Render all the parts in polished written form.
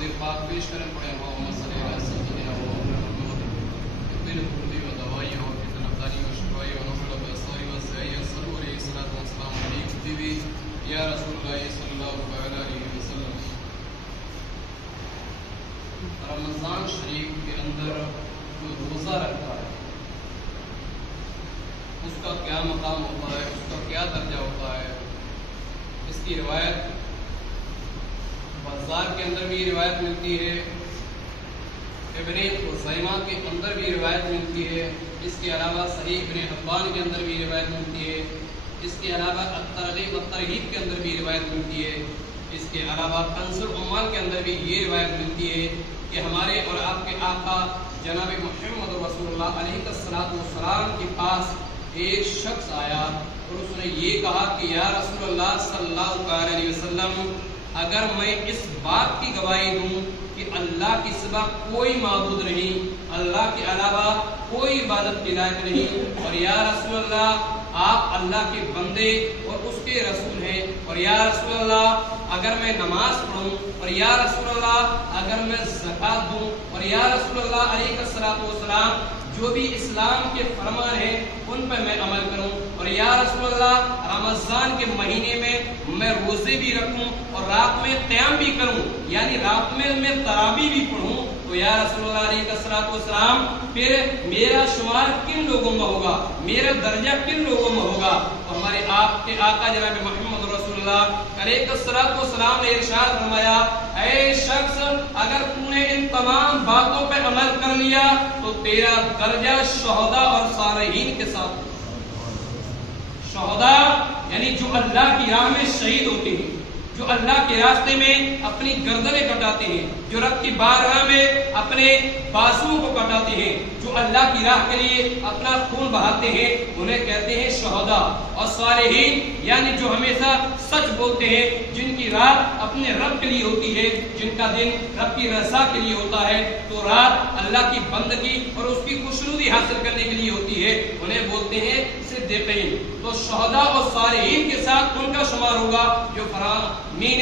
درود پاک پیش کریں پڑھیں اللہم صلی علی سیدنا محمد اتنے بردی و دوائی اور اتنا افطاری و شفائی و نفل و بسائی و سیائی و صلو علیہ السلام علیکم دیوی یا رسول اللہ صلی اللہ علیہ وسلم۔ رمضان شریف کے اندر جو روزہ رکھتا ہے اس کا کیا مقام ہوتا ہے، اس کا کیا درجہ ہوتا ہے، اس کی روایت بازار کے اندر بھی روایت ملتی ہے، ابن خزیمہ کے اندر بھی روایت ملتی ہے، اس کے علاوہ صحیح ابن حبان کے اندر بھی روایت ملتی ہے، اس کے علاوہ الترغیب والترہیب کے اندر بھی روایت ملتی ہے، اس کے علاوہ کنز العمال کے اندر بھی یہ روایت ملتی ہے کہ ہمارے اور آپ کے آقا جناب محمد رسول اللہ علیہ السلام کے پاس ایک شخص آیا اور اس نے یہ کہا کہ یا رسول اللہ صلی اللہ علیہ وسلم، اگر میں اس بات کی گواہی دوں کہ اللہ کے سوا کوئی معبود نہیں، اللہ کے علاوہ کوئی عبادت کے لائق نہیں، اور یا رسول اللہ آپ اللہ کے بندے اور اس کے رسول ہیں، اور یا رسول اللہ اگر میں نماز پڑھوں، اور یا رسول اللہ اگر میں زکوٰۃ دوں، اور یا رسول اللہ علیہ السلام جو بھی اسلام کے فرمان ہیں ان پہ میں عمل کروں، اور یا رسول اللہ رمضان کے مہینے میں روزے بھی رکھوں اور رات میں قیام بھی کروں، یعنی رات میں تراویح بھی پڑھوں، تو یا رسول اللہ علیہ السلام پھر میرا شمار کن لوگوں میں ہوگا، میرا درجہ کن لوگوں میں ہوگا؟ تو ہمارے آپ کے آقا جناب محمد رسول اللہ علیہ السلام نے ارشاد فرمایا، اے شخص اگر تو نے ان تمام باتوں پہ عمل کر لیا تو تیرا درجہ شہداء اور صالحین کے ساتھ۔ شہداء یعنی جو اللہ کی راہ میں شہید ہوتے ہیں، جو اللہ کے راستے میں اپنی گردنیں کٹاتے ہیں، جو رب کی بارگاہ میں اپنے بازوؤں کو کٹاتے ہیں، جو اللہ کی راہ کے لیے اپنا خون بہاتے ہیں، انہیں کہتے ہیں شہداء۔ اور صالحین یعنی جو ہمیشہ سچ بولتے ہیں، جن کی رات اپنے رب کے لیے ہوتی ہے، جن کا دن رب کی رضا کے لیے ہوتا ہے، تو رات اللہ کی بندگی اور اس کی خوشنودی حاصل کرنے کے لیے ہوتی ہے، انہیں بولتے ہیں صدیقین۔ تو شہداء اور صالحین کے ساتھ ان کا شمار ہوگا جو فرامین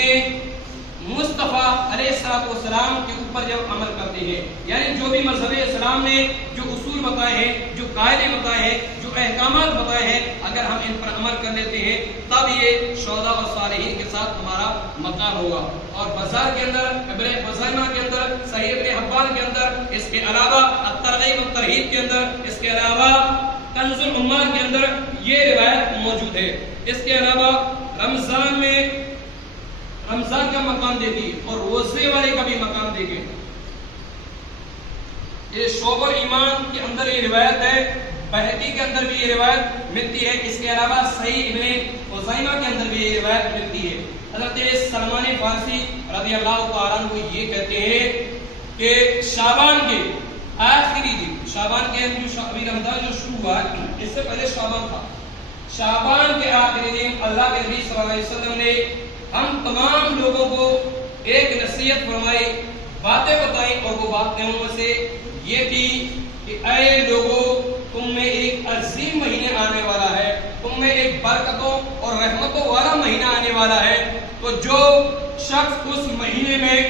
مصطفیٰ علیہ السلام کے اوپر جب عمل کرتے ہیں، یعنی جو بھی مذہب اسلام نے جو اصول بتائے ہیں، جو قاعدے بتائے ہیں، جو احکامات بتائے ہیں، اگر ہم ان پر عمل کر لیتے ہیں تب یہ شہداء اور صالحین کے ساتھ ہمارا مقام ہوگا۔ اور بازار کے اندر ابن خزیمہ کے اندر، صحیح ابن حبان کے اندر، اس کے علاوہ الترغیب والترہیب کے اندر، اس کے علاوہ کنز العمال کے اندر یہ روایت موجود ہے۔ اس کے علاوہ رمضان میں رمضان کا مقام دیکھیے اور روزے والے کا بھی مقام دیکھیں۔ یہ شعب الایمان کے اندر یہ روایت ہے، بہقی کے اندر بھی یہ روایت ملتی ہے، اس کے علاوہ صحیح ابن خزیمہ کے اندر بھی یہ روایت ملتی ہے۔ حضرت سلمان فارسی رضی اللہ تعالیٰ عنہ یہ کہتے ہیں کہ شعبان کے آخری دن، شعبان کے ابھی رمضان جو شروع ہوا اس سے پہلے شعبان تھا، شعبان کے آخری دن اللہ کے نبی صلی اللہ علیہ وسلم نے ہم تمام لوگوں کو ایک نصیحت فرمائی، باتیں بتائیں، اور وہ باتیں ان میں سے یہ تھی کہ اے لوگوں، تم میں ایک عظیم مہینے آنے والا ہے، تم میں ایک برکتوں اور رحمتوں والا مہینہ آنے والا ہے، تو جو شخص اس مہینے میں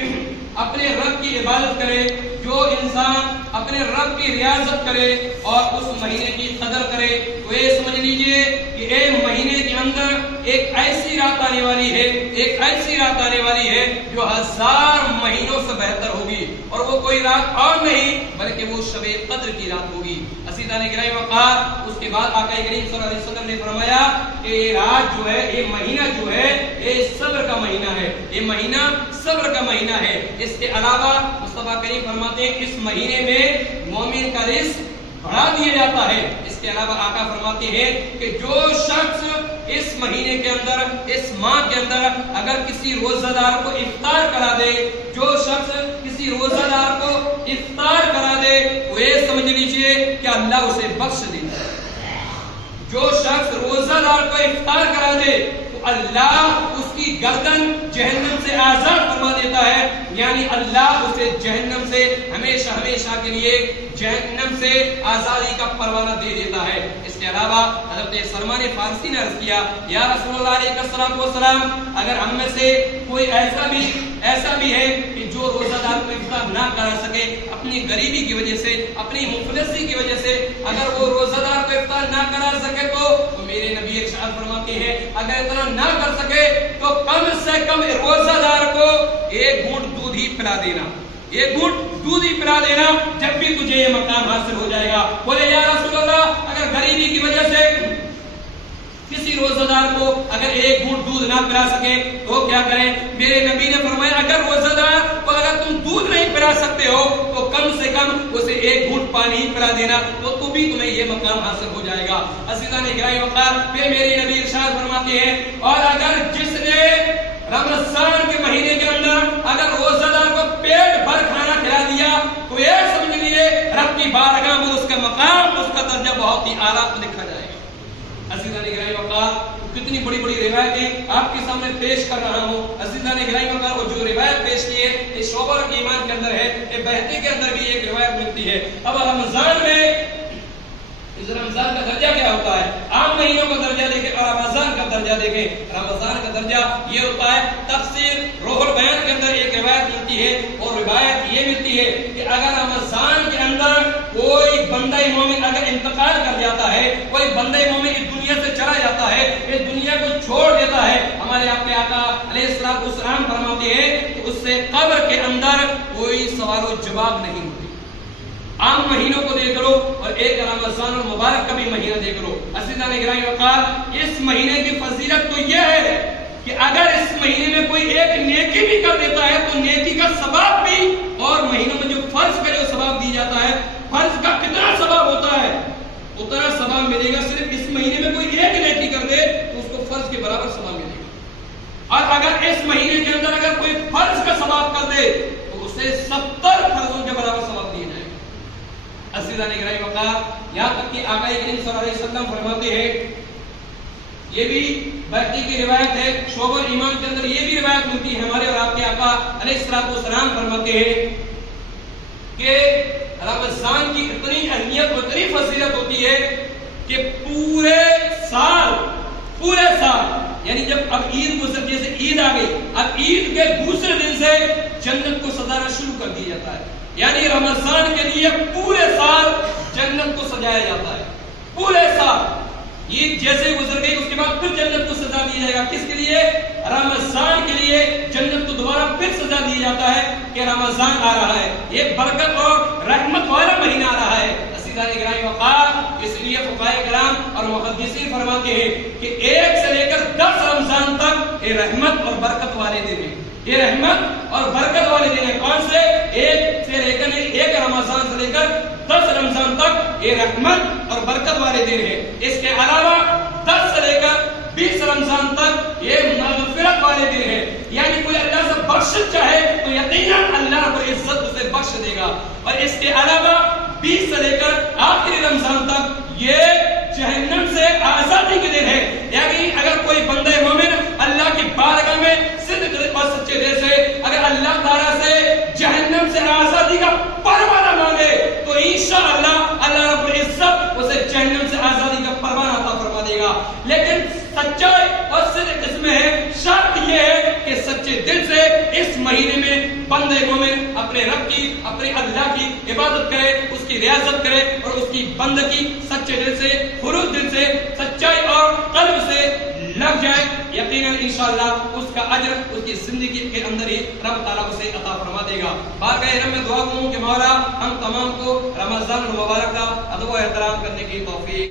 اپنے رب کی عبادت کرے، جو انسان اپنے رب کی ریاضت کرے اور اس مہینے کی قدر کرے، تو یہ سمجھ لیجئے کہ ایک مہینے کے اندر ایک ایسی رات آنے والی ہے، ایک ایسی رات آنے والی ہے جو 1000 مہینوں سے بہتر ہوگی، اور وہ کوئی رات اور نہیں بلکہ وہ شب قدر کی رات ہوگی۔ عزیزان گرامی وقار، اس کے بعد آقا کریم صلی اللہ علیہ وسلم نے فرمایا کہ یہ رات جو ہے، یہ مہینہ جو ہے، یہ صبر کا مہینہ ہے، یہ مہینہ صبر کا مہینہ ہے۔ اس کے علاوہ مصطفیٰ کریم فرماتے ہیں اس مہینے میں مومن کا رزق بڑھا دیا جاتا ہے۔ اس کے علاوہ آقا فرماتے ہیں کہ جو شخص اس مہینے کے اندر، اس ماہ کے اندر اگر کسی روزہ دار کو افطار کرا دے، جو شخص کسی روزہ دار کو افطار کرا دے، وہ یہ سمجھ لیجئے کہ اللہ اسے بخش دے۔ جو شخص روزہ دار کو افطار کرا دے تو اللہ اس کی گردن جہنم سے آزاد فرما دیتا ہے، یعنی اللہ اسے جہنم سے ہمیشہ ہمیشہ کے لیے جہنم سے آزادی کا پروانہ دے دیتا ہے۔ اس کے علاوہ حضرت سلمان فارسی نے عرض کیا، یا رسول اللہ علیہ السلام، اگر ہم میں سے کوئی ایسا بھی ہے کہ جو روزہ دار کو افطار نہ کرا سکے اپنی غریبی کی وجہ سے، اپنی مفلسی کی وجہ سے، اگر وہ روزہ دار کو افطار نہ کرا سکے تو میرے نبی ارشاد فرماتے ہیں اگر اتنا نہ کر سکے تو کم سے کم روزہ دار کو ایک گھونٹ دودھ ہی پلا دینا، ایک گھونٹ دودھ ہی پلا دینا، جب بھی تجھے یہ مقام حاصل ہو جائے گا۔ بولے یا رسول اللہ اگر غریبی کی وجہ سے کسی روزہ دار کو اگر ایک گھونٹ دودھ نہ پلا سکے تو کیا کریں؟ میرے نبی نے فرمایا اگر روزہ دار کو اگر تم دودھ نہیں پلا سکتے ہو تو کم سے کم اسے ایک گھونٹ پانی ہی پلا دینا، تو بھی تمہیں یہ مقام حاصل ہو جائے گا۔ عزیزان گرامی وقار، پھر میرے نبی ارشاد فرماتے ہیں اور اگر جس نے رمضان کے مہینے کے اندر اگر روزہ دار کو پیٹ بھر کھانا کھلا دیا تو یہ سمجھ لیجیے رب کی بارگاہ میں اس کا مقام، اس کا درجہ بہت ہی اعلیٰ لکھا جائے گا۔ عزیزان گرامی وقار، کتنی بڑی بڑی روایتیں آپ کے سامنے پیش کر رہا ہوں۔ عزیزان گرامی وقار، وہ جو روایت پیش کی ہے یہ شعبہ ایمان کے اندر ہے، یہ بہتی کے اندر بھی ایک روایت ملتی ہے۔ اب رمضان میں اس رمضان کا درجہ کیا ہوتا ہے؟ عام مہینوں کا درجہ دیکھیں اور رمضان کا درجہ دیکھیں۔ رمضان کا درجہ یہ ہوتا ہے، تفسیر روح البیان کے اندر ایک روایت ملتی ہے اور روایت یہ ملتی ہے کہ اگر رمضان کے اندر کوئی بندہ مومن اگر انتقال کر جاتا ہے، کوئی بندہ مومن اس دنیا سے چلا جاتا ہے، اس دنیا کو چھوڑ دیتا ہے، ہمارے آپ کے آقا علیہ السلام فرماتے ہیں کہ اس سے قبر کے اندر کوئی سوال و جواب نہیں ہوتی۔ عام مہینوں کو دیکھ لو اور ایک رمضان المبارک کا بھی مہینہ دیکھ لو۔ عزیزان گرامی وقار، اس مہینے کی فضیلت تو یہ ہے کہ اگر اس مہینے میں کوئی ایک نیکی بھی کر دیتا ہے تو نیکی کا ثواب بھی، اور مہینوں میں جو فرض کرے وہ ثواب دی جاتا ہے، فرض کا کتنا ثواب ہوتا ہے اتنا ثواب ملے گا۔ صرف اس مہینے میں کوئی ایک نیکی کر دے تو اس کو فرض کے برابر ثواب ملے گا، اور اگر اس مہینے کے اندر اگر کوئی فرض کا ثواب کر دے تو اسے 70 فرضوں کے برابر ثواب دیے جائے گا۔ عزیزان گرامی وقار، یہاں تک کہ آقا کریم صلی اللہ علیہ وسلم فرماتے ہیں، یہ بھی بہتی کی روایت ہے، شعبہ ایمان کے اندر یہ بھی روایت ملتی ہے ہمارے اور آپ کے آقا علیہ السلام فرماتے ہیں کہ رمضان کی اتنی اہمیت اور اتنی فضیلت ہوتی ہے کہ پورے سال یعنی جب اب عید گزر، جیسے عید آ گئی، اب عید کے دوسرے دن سے جنت کو سجانا شروع کر دیا جاتا ہے، یعنی رمضان کے لیے پورے سال جنت کو سجایا جاتا ہے، پورے سال عید جیسے گزر گئی اس کے بعد پھر جنت کو سجا دیا جائے گا۔ کس کے لیے؟ رمضان کے لیے جنت کو دوبارہ پھر سجا دیا جاتا ہے کہ رمضان آ رہا ہے، یہ برکت اور رحمت والا مہینہ آ رہا ہے۔ عزیزان گرامی وقار، اس لیے فقہاء کرام اور محدثین فرماتے ہیں کہ 1 سے لے کر 10 رمضان تک یہ رحمت اور برکت والے دن ہیں، یہ رحمت اور برکت والے دن ہیں۔ کون سے؟ 1 رمضان سے لے کر 10 رمضان تک یہ رحمت اور برکت والے دن ہیں۔ اس کے علاوہ 10 سے لے کر 20 رمضان تک یہ مغفرت والے دن ہیں، یعنی کوئی اللہ سے بخشش چاہے تو یقیناً اللہ رب العزت اسے بخش دے گا۔ اور اس کے علاوہ 20 سے لے کر آخری رمضان تک یہ جہنم سے آزادی کے دن ہے، یعنی اگر کوئی بندہ مومن اللہ کی بارگاہ میں صدق اور سچے دل سے اگر اللہ تعالیٰ سے جہنم سے آزادی کا پروانہ مانگے تو انشاءاللہ اللہ رب العزت اسے جہنم سے آزادی کا پروانہ عطا فرما دے گا۔ لیکن سچائی اور صدق اس میں ہے، شرط یہ ہے کہ سچے دل سے اس مہینے میں بندے مومن اپنے رب کی، اپنے اللہ کی عبادت کرے، اس کی ریاضت کرے اور اس کی بندگی سچے دل سے، خلوص دل سے، سچائی اور قلب سے لگ جائے، یقیناً انشاءاللہ اس کا اجر اس کی زندگی کے اندر ہی رب تعالیٰ اسے عطا فرما دے گا۔ بارگاہ رب میں دعا کروں کہ مولا ہم تمام کو رمضان المبارک کا ادب و احترام کرنے کی توفیق